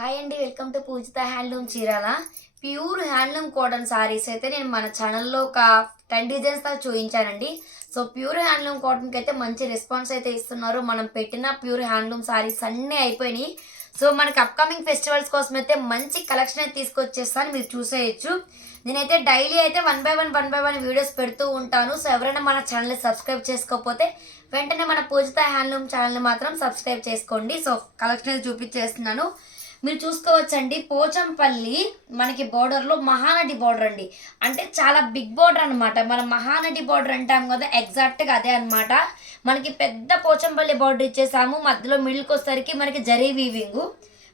Hi అండి, welcome to Pujitha handloom Chirala. Pure handloom cotton sarees అయితే నేను మన ఛానల్లో ఒక 10 డిజైన్స్ దాకా చూపించానండి. సో ప్యూర్ హ్యాండ్లూమ్ కాటన్కి అయితే మంచి రెస్పాన్స్ అయితే ఇస్తున్నారు. మనం పెట్టిన ప్యూర్ హ్యాండ్లూమ్ సారీస్ అన్నీ అయిపోయినాయి. సో మనకి అప్కమింగ్ ఫెస్టివల్స్ కోసం అయితే మంచి కలెక్షన్ అయితే తీసుకొచ్చేస్తాను, మీరు చూసేయచ్చు. నేనైతే డైలీ అయితే వన్ బై వన్ వీడియోస్ పెడుతూ ఉంటాను. సో ఎవరైనా మన ఛానల్ని సబ్స్క్రైబ్ చేసుకోకపోతే వెంటనే మన పూజిత హ్యాండ్లూమ్ ఛానల్ని మాత్రం సబ్స్క్రైబ్ చేసుకోండి. సో కలెక్షన్ అయితే చూపించేస్తున్నాను, మీరు చూసుకోవచ్చండి. పోచంపల్లి మనకి బోర్డర్లో మహానటి బోర్డర్ అండి, అంటే చాలా బిగ్ బోర్డర్ అనమాట. మనం మహానటి బోర్డర్ అంటాం కదా, ఎగ్జాక్ట్గా అదే అనమాట. మనకి పెద్ద పోచంపల్లి బోర్డర్ ఇచ్చేసాము, మధ్యలో మిడిల్కి వచ్చేసరికి మనకి జరీ వీవింగ్.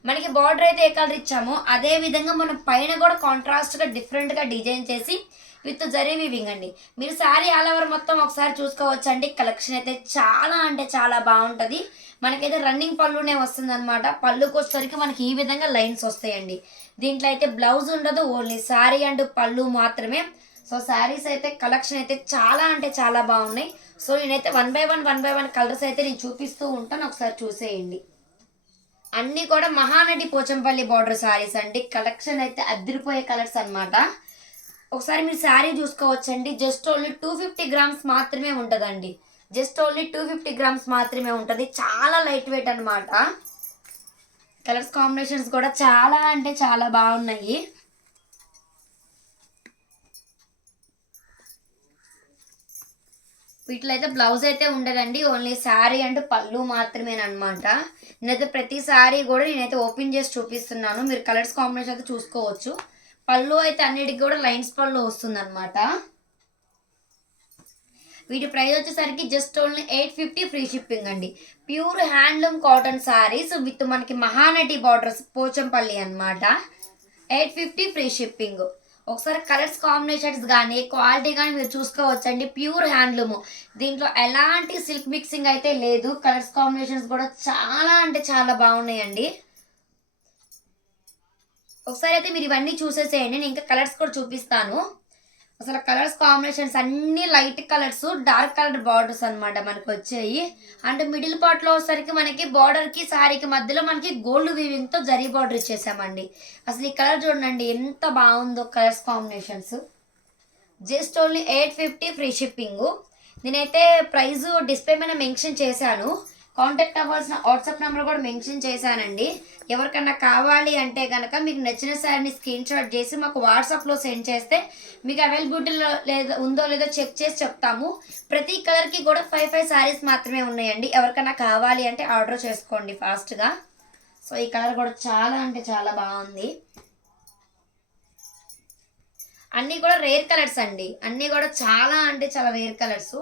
మనకి బార్డర్ అయితే ఏ కలర్ ఇచ్చామో అదే విధంగా మనం పైన కూడా కాంట్రాస్ట్గా డిఫరెంట్గా డిజైన్ చేసి విత్ జరీ వీవింగ్ అండి. మీరు శారీ ఆల్ ఓవర్ మొత్తం ఒకసారి చూసుకోవచ్చు అండి. కలెక్షన్ అయితే చాలా అంటే చాలా బాగుంటుంది. మనకైతే రన్నింగ్ పళ్ళునే వస్తుంది అనమాట. పళ్ళుకి వచ్చేసరికి మనకి ఈ విధంగా లైన్స్ వస్తాయండి. దీంట్లో అయితే బ్లౌజ్ ఉండదు, ఓన్లీ శారీ అండ్ పళ్ళు మాత్రమే. సో శారీస్ అయితే కలెక్షన్ అయితే చాలా అంటే చాలా బాగున్నాయి. సో నేనైతే వన్ బై వన్ కలర్స్ అయితే నేను చూపిస్తూ ఉంటాను, ఒకసారి చూసేయండి. అన్నీ కూడా మహానటి పోచంపల్లి బార్డర్ శారీస్ అండి. కలెక్షన్ అయితే అదిరిపోయే కలర్స్ అనమాట. ఒకసారి మీరు శారీ చూసుకోవచ్చండి. జస్ట్ ఓన్లీ 250 గ్రామ్స్ మాత్రమే ఉంటుందండి. జస్ట్ ఓన్లీ 250 గ్రామ్స్ మాత్రమే ఉంటుంది. చాలా లైట్ వెయిట్ అనమాట. కలర్స్ కాంబినేషన్స్ కూడా చాలా అంటే చాలా బాగున్నాయి. వీటిలో అయితే బ్లౌజ్ అయితే ఉండదండి, ఓన్లీ శారీ అండ్ పళ్ళు మాత్రమేనమాట. నేనైతే ప్రతి శారీ కూడా నేనైతే ఓపెన్ చేసి చూపిస్తున్నాను, మీరు కలర్స్ కాంబినేషన్ అయితే చూసుకోవచ్చు. పళ్ళు అయితే అన్నిటికి కూడా లైన్స్ పళ్ళు వస్తుంది అనమాట. వీటి ప్రైస్ వచ్చేసరికి జస్ట్ ఓన్లీ 850 ఫ్రీ షిప్పింగ్ అండి. Pure handloom cotton saris with మనకి మహానటి బార్డర్స్ పోచంపల్లి అనమాట. 850 ఫ్రీ షిప్పింగ్. ఒకసారి కలర్స్ కాంబినేషన్స్ కానీ క్వాలిటీ కానీ మీరు చూసుకోవచ్చండి. ప్యూర్ హ్యాండ్లూమ్, దీంట్లో ఎలాంటి సిల్క్ మిక్సింగ్ అయితే లేదు. కలర్స్ కాంబినేషన్స్ కూడా చాలా అంటే చాలా బాగున్నాయండి. ఒకసారి అయితే మీరు ఇవన్నీ చూసేసేయండి, నేను ఇంకా కలర్స్ కూడా చూపిస్తాను. అసలు కలర్స్ కాంబినేషన్స్ అన్ని light colours, dark colour borders అనమాట మనకు వచ్చాయి. అండ్ మిడిల్ పార్ట్లో వచ్చేసరికి మనకి బార్డర్కి శారీకి మధ్యలో మనకి గోల్డ్ వీవింగ్తో జరీ బార్డర్ ఇచ్చేసామండి. అసలు ఈ కలర్ చూడండి ఎంత బాగుందో. Colours combinations just only 850 free shipping. నేనైతే ప్రైస్ డిస్ప్లే మీద మెన్షన్ చేశాను, కాంటాక్ట్ అవ్వాల్సిన వాట్సాప్ నెంబర్ కూడా మెన్షన్ చేశానండి. ఎవరికన్నా కావాలి అంటే కనుక మీకు నచ్చిన శారీని స్క్రీన్ షాట్ చేసి మాకు వాట్సాప్లో సెండ్ చేస్తే మీకు అవైలబిలిటీలో ఉందో లేదో చెక్ చేసి చెప్తాము. ప్రతి కలర్కి కూడా 5 శారీస్ మాత్రమే ఉన్నాయండి. ఎవరికన్నా కావాలి అంటే ఆర్డర్ చేసుకోండి ఫాస్ట్గా. సో ఈ కలర్ కూడా చాలా అంటే చాలా బాగుంది. అన్నీ కూడా రేర్ కలర్స్ అండి, అన్నీ కూడా చాలా అంటే చాలా రేర్ కలర్స్.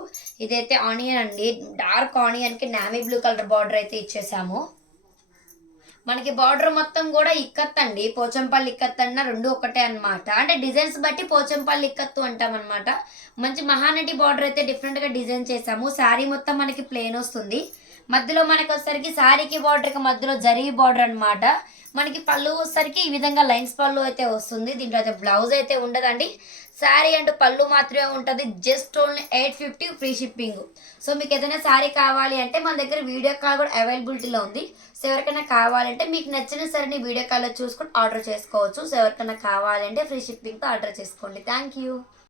ఇదైతే ఆనియన్ అండి, డార్క్ ఆనియన్కి నావీ బ్లూ కలర్ బార్డర్ అయితే ఇచ్చేసాము. మనకి బార్డర్ మొత్తం కూడా ఇక్కత్ అండి, పోచంపల్లి ఇక్కత్ అన్న రెండు ఒకటే అనమాట. అంటే డిజైన్స్ బట్టి పోచంపల్లి ఇక్కత్తు అంటాం అనమాట. మంచి మహానటి బార్డర్ అయితే డిఫరెంట్గా డిజైన్ చేసాము. శారీ మొత్తం మనకి ప్లెయిన్ వస్తుంది. మధ్యలో మనకి వచ్చేసరికి శారీకి బార్డర్కి మధ్యలో జరీ బార్డర్ అనమాట. మనకి పళ్ళు వచ్చేసరికి ఈ విధంగా లైన్స్ పళ్ళు అయితే వస్తుంది. దీంట్లో అయితే బ్లౌజ్ అయితే ఉండదండి, శారీ అండ్ పళ్ళు మాత్రమే ఉంటుంది. Just only 850 free shipping. So మీకు ఏదైనా శారీ కావాలి అంటే మన దగ్గర వీడియో కాల్ కూడా అవైలబిలిటీలో ఉంది. సో ఎవరికైనా కావాలంటే మీకు నచ్చిన సరే వీడియో కాల్లో చూసుకొని ఆర్డర్ చేసుకోవచ్చు. సో ఎవరికైనా కావాలంటే ఫ్రీ షిప్పింగ్తో ఆర్డర్ చేసుకోండి. Thank you.